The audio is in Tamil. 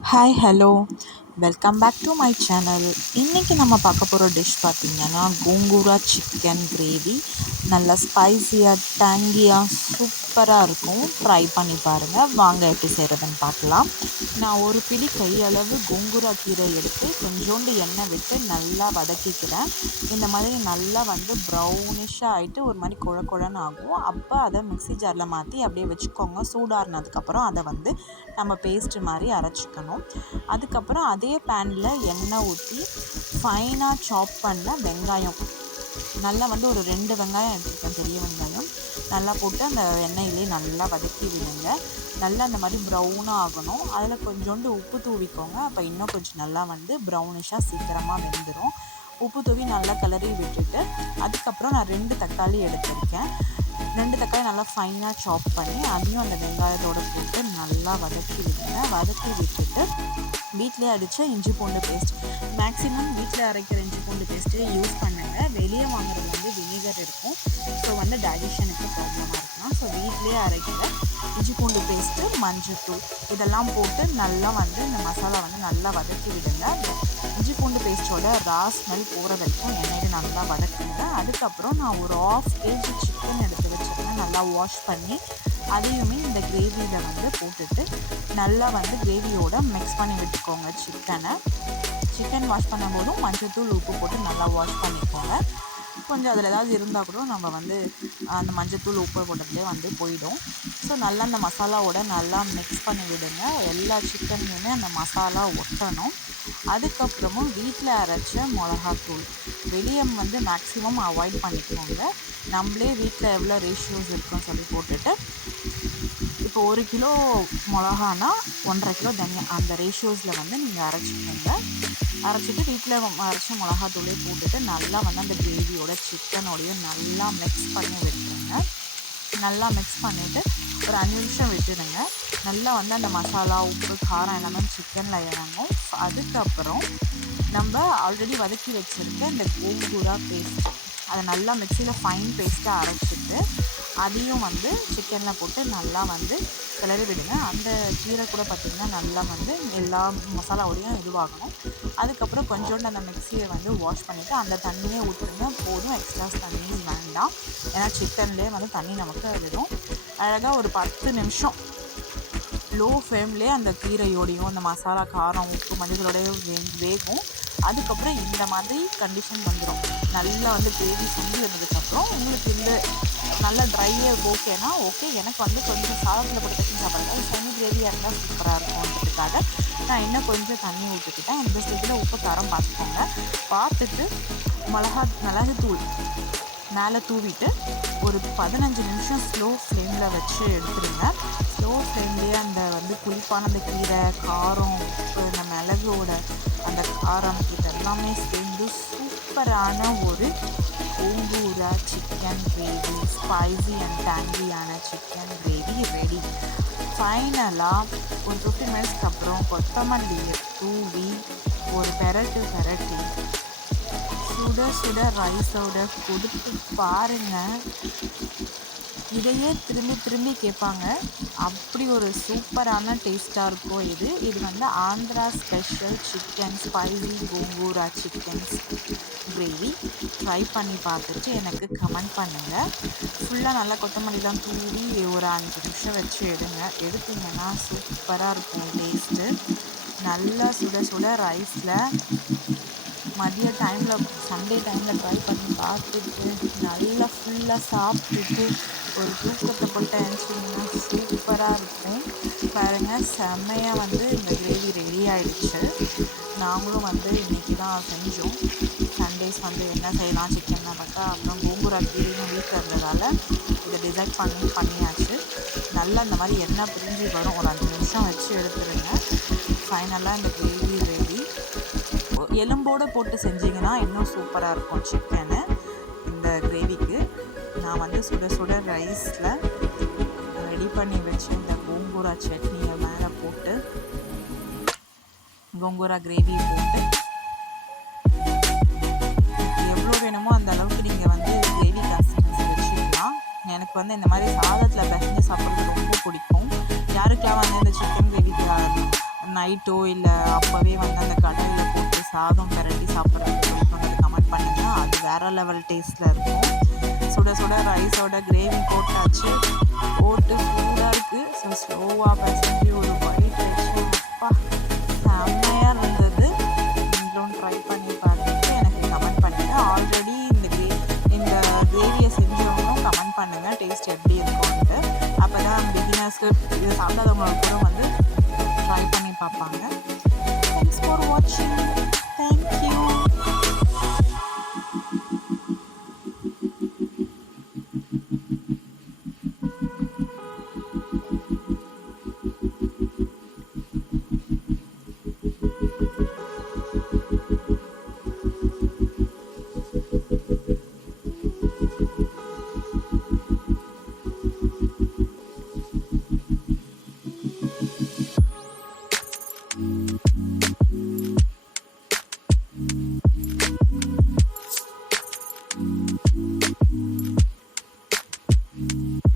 Hi hello welcome back to my channel. இன்றைக்கி நம்ம பார்க்க போகிற டிஷ் பார்த்திங்கன்னா கோங்கூரா சிக்கன் கிரேவி. நல்லா ஸ்பைஸியாக டேங்கியாக சூப்பராக இருக்கும். ட்ரை பண்ணி பாருங்கள். வாங்க எப்படி செய்கிறதுன்னு பார்க்கலாம். நான் ஒரு பிடி கையளவு கோங்கூரா கீரை எடுத்து கொஞ்சோண்டு எண்ணெய் விட்டு நல்லா வதக்கிக்கிறேன். இந்த மாதிரி நல்லா ப்ரௌனிஷாக ஆகிட்டு ஒரு மாதிரி குழன்னு ஆகும். அப்போ அதை மிக்ஸி ஜாரில் மாற்றி அப்படியே வச்சுக்கோங்க. சூடாறினதுக்கப்புறம் அதை நம்ம பேஸ்ட்டு மாதிரி அரைச்சிக்கணும். அதுக்கப்புறம் அதே பேனில் எண்ணெய் ஊற்றி ஃபைனாக சாப் பண்ண வெங்காயம் நல்லா ஒரு 2 வெங்காயம் எடுத்துருக்கேன், பெரிய வெங்காயம். நல்லா போட்டு அந்த எண்ணெயிலே நல்லா வதக்கி விடுங்க. நல்லா அந்த மாதிரி ப்ரௌனாக ஆகணும். அதில் கொஞ்சோண்டு உப்பு தூவிக்கோங்க. அப்போ இன்னும் கொஞ்சம் நல்லா ப்ரௌனிஷாக சீக்கிரமாக வெந்துடும். உப்பு தூவி நல்லா கிளறி விட்டுட்டு அதுக்கப்புறம் நான் 2 தக்காளி எடுத்திருக்கேன். 2 தக்காளி நல்லா ஃபைனாக சாப் பண்ணி அதையும் அந்த வெங்காயத்தோடு போட்டு நல்லா வதக்கி விடுங்க. வதக்கி விட்டுட்டு வீட்டிலே அடித்த இஞ்சி பூண்டு பேஸ்ட், மேக்ஸிமம் வீட்டில் அரைக்கிற இஞ்சி பூண்டு பேஸ்ட்டே யூஸ் பண்ணுங்கள். வெளியே வாங்குறது வினிகர் இருக்கும். ஸோ டைஜஷனுக்கு ப்ராப்ளமாக இருக்கலாம். ஸோ வீட்டிலே அரைக்கிற இஞ்சி பூண்டு பேஸ்ட்டு, மஞ்சள்தூள் இதெல்லாம் போட்டு நல்லா இந்த மசாலா நல்லா வதக்கி விடுங்க. இஞ்சி பூண்டு பேஸ்ட்டோட ரா ஸ்மெல் போகிற வரைக்கும் எண்ணெயில் நல்லா வதக்குங்க. அதுக்கப்புறம் நான் ஒரு 1/2 kg சிக்கன் எடுத்து வச்சுருக்கேன். நல்லா வாஷ் பண்ணி அதையுமே இந்த கிரேவியில் போட்டுட்டு நல்லா கிரேவியோட மிக்ஸ் பண்ணி விட்டுக்கோங்க. சிக்கன் வாஷ் பண்ணும்போதும் மஞ்சள்தூள் உப்பு போட்டு நல்லா வாஷ் பண்ணிக்கோங்க. கொஞ்சம் அதில் ஏதாவது இருந்தால் கூட நம்ம அந்த மஞ்சள்தூள் உப்பு போட்டதுலேயே போயிடும். ஸோ நல்லா அந்த மசாலாவோட நல்லா மிக்ஸ் பண்ணி விடுங்க. எல்லா சிக்கன்லையுமே அந்த மசாலா ஒட்டணும். அதுக்கப்புறமும் வீட்டில் அரைச்ச மிளகாத்தூள், வெளியே மேக்ஸிமம் அவாய்ட் பண்ணிக்கோங்க. நம்மளே வீட்டில் எவ்வளோ ரேஷியோஸ் இருக்குன்னு சொல்லி போட்டுட்டு, இப்போ 1 கிலோ மிளகானா 1.5 கிலோ தனியா அந்த ரேஷியோஸில் நீங்கள் அரைச்சிக்கோங்க. அரைச்சிட்டு வீட்டில் அரைச்ச மிளகாத்தூளே போட்டுட்டு நல்லா அந்த கிரேவியோட சிக்கனோடையும் நல்லா மிக்ஸ் பண்ணி விட்டுருங்க. நல்லா மிக்ஸ் பண்ணிவிட்டு ஒரு 5 நிமிஷம் விட்டுடுங்க. நல்லா அந்த மசாலா, உப்பு, காரம் எல்லாமே சிக்கனில் இறங்கும். அதுக்கப்புறம் நம்ம ஆல்ரெடி வதக்கி வச்சுருக்க இந்த கோங்கூரா பேஸ்ட், அதை நல்லா மிக்ஸியில் ஃபைன் பேஸ்ட்டாக அரைச்சிட்டு அதையும் சிக்கனில் போட்டு நல்லா கிளறி விடுங்க. அந்த கீரை கூட பார்த்திங்கன்னா நல்லா எல்லா மசாலாவோடையும் இதுவாகணும். அதுக்கப்புறம் கொஞ்சோண்டு அந்த மிக்ஸியை வாஷ் பண்ணிவிட்டு அந்த தண்ணியே ஊற்றுங்க. போதும், எக்ஸ்ட்ரா தண்ணி வேண்டாம். ஏன்னா சிக்கன்லேயே தண்ணி நமக்கு விடும். அழகாக ஒரு 10 நிமிஷம் லோ ஃப்ளேம்லேயே அந்த கீரையோடையும் அந்த மசாலா, காரம், உப்பு, மஞ்சளோடையும் வேகும். அதுக்கப்புறம் இந்த மாதிரி கண்டிஷன் வந்துடும். நல்லா கிரேவி செஞ்சு வந்ததுக்கப்புறம் உங்களுக்கு இந்த நல்லா ட்ரையாக ஓகேனா ஓகே. எனக்கு கொஞ்சம் சாதத்தில் போட்டு கட்டி சாப்பிட்றது செமி கிரேவியாக இருந்தால் சூப்பராக இருக்கும்ன்றதுக்காக நான் இன்னும் கொஞ்சம் தண்ணி ஊற்றிக்கிட்டேன். இந்த ஸ்டேஜில் உப்பு, காரம் பார்த்துக்கோங்க. பார்த்துட்டு மிளகுத்தூள் மேலே தூவிட்டு ஒரு 15 நிமிஷம் ஸ்லோ ஃப்ளேமில் வச்சு எடுத்துடுங்க. ஸ்லோ ஃப்ளேம்லேயே அந்த புளிப்பான அந்த கீரை, காரம், உப்பு, இந்த மிளகோட அந்த காரம் இதெல்லாமே சேர்ந்து சூப்பரான ஒரு gongura chicken gravy, spicy and டேங்கியான சிக்கன் கிரேவி ரெடி. ஃபைனலாக ஒரு 15 மினிட்ஸ்க்கு அப்புறம் கொத்தமல்லியை தூவி ஒரு பெரட்டி சுட சுட ரைஸோட கொடுத்து பாருங்கள். இதையே திரும்பி திரும்பி கேட்பாங்க. அப்படி ஒரு சூப்பரான டேஸ்ட்டாக இருக்கும் இது Andhra special chicken spicy gongura chicken gravy. Try பண்ணி பார்த்துட்டு எனக்கு கமெண்ட் பண்ணுங்கள். ஃபுல்லாக நல்லா கொத்தமல்லிலாம் தூவி ஒரு 5 நிமிஷம் வச்சு எடுத்திங்கன்னா சூப்பராக இருக்கும் டேஸ்ட்டு. நல்லா சுட சுட ரைஸில் மதிய டைமில், சண்டே டைமில் ட்ரை பண்ணி பார்த்துட்டு நல்லா ஃபுல்லாக சாப்பிட்டுட்டு ஒரு தூக்கத்தை போட்டு அனுப்பிச்சிங்கன்னா சூப்பராக இருக்கும். பாருங்கள், செம்மையாக இந்த கிரேவி ரெடி ஆகிடுச்சு. நாங்களும் இன்றைக்கி தான் செஞ்சோம். சண்டேஸ் என்ன செய்யலாம் சிக்கனை பார்த்தா அப்புறம் கோங்கூரா கீரையும் வீட்டில் இருந்ததால் இதை டிசைட் பண்ணியாச்சு. நல்லா இந்த மாதிரி எண்ணெய் பிரிஞ்சு வரும். ஒரு 5 நிமிஷம் வச்சு எடுத்துடுங்க. ஃபைனலாக இந்த கிரேவி ரெடி. எலும்போடு போட்டு செஞ்சிங்கன்னா இன்னும் சூப்பராக இருக்கும் சிக்கனு. இந்த கிரேவிக்கு நான் சுட சுட ரைஸில் ரெடி பண்ணி வச்சு இந்த கோங்கூரா சட்னியை மேலே போட்டு கோங்கூரா கிரேவி போட்டு எவ்வளோ வேணுமோ அந்த அளவுக்கு நீங்கள் கிரேவி கன்சிஸ்டன்சி வச்சுக்கலாம். எனக்கு இந்த மாதிரி சாதத்தில் பிசைஞ்சு சாப்பிட்றது ரொம்ப பிடிக்கும். யாருக்கெல்லாம் இந்த சிக்கன் கிரேவி நைட்டோ இல்லை அப்போவே வந்து அந்த கடாயில் போட்டு சாதம் பிரட்டி சாப்பிட்றதுக்கு சொல்லி வந்து கமெண்ட் பண்ணுங்கள். அது வேறு லெவல் டேஸ்ட்டில் இருக்கும். சுட சுட ரைஸோட கிரேவி போட்டாச்சு. போட்டு சூடாக இருக்குது. ஸோ ஸ்லோவாக பசஞ்சு ஒரு பைட் வச்சு அப்பா செம்மையாக இருந்தது. நீங்களும் ட்ரை பண்ணி பார்த்துட்டு எனக்கு கமெண்ட் பண்ணுங்கள். ஆல்ரெடி இந்த கிரேவியை செஞ்சவங்களும் கமெண்ட் பண்ணுங்கள் டேஸ்ட் எப்படி இருக்கும்ன்ட்டு. அப்போ தான் பிகினர்ஸ்க்கு இதை சாப்பிடாதவங்களுக்கு கூட வந்து ட்ரை பண்ணி பார்ப்பாங்க. தேங்க்ஸ் ஃபார் வாட்சிங். தேங்க்யூ.